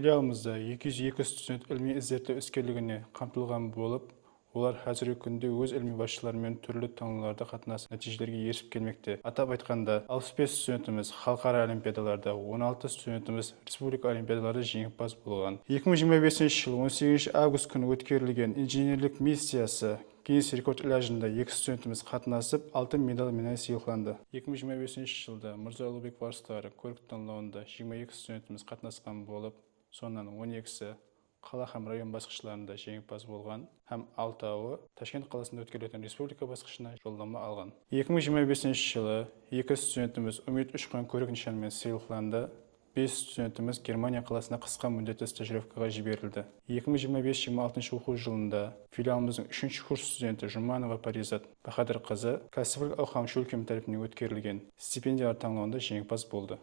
филиалымызда 202 студент ilmiy іздестіру іскерлігіне қамтылған болып, олар қазіргі күнде өз ilmiy басшыларымен түрлі танылуларда қатынасып, нәтижелерге еріп келмекте. Атап айтқанда, 65 студентіміз халықаралық олимпиадаларда, 16 студентіміз республика олимпиадаларда жеңімпаз болған. 2025 жыл 18 август күні өткерілген инженерлік миссиясы Гиннес рекорд ілажында 2 студентіміз қатынасып, алтын медальмен сыйлықталды. 2025 жылда Мырза Ұлыбек Варстары көрік танылуында 22 студентіміз қатынасқан болып, сонан 12-сі қала һәм район басқышларында жеңімпаз болған, һәм 6-ы Ташкент қаласында өткерілетін республика басқышына жолдама алған. 2025 жылы 2 студентіміз үміт ұшқан көрік нышанымен сыйлықталды. 5 студентіміз Германия қаласына қысқа міндетті стажировкаға жіберілді. 2025-26 оқу жылында филиалымыздың 3-ші курс студенті Жұманова Паризат Бахадыр қызы кәсіптік ауқам шөлкем тарифіне өткерілген стипендиялар таңдауында жеңімпаз болды.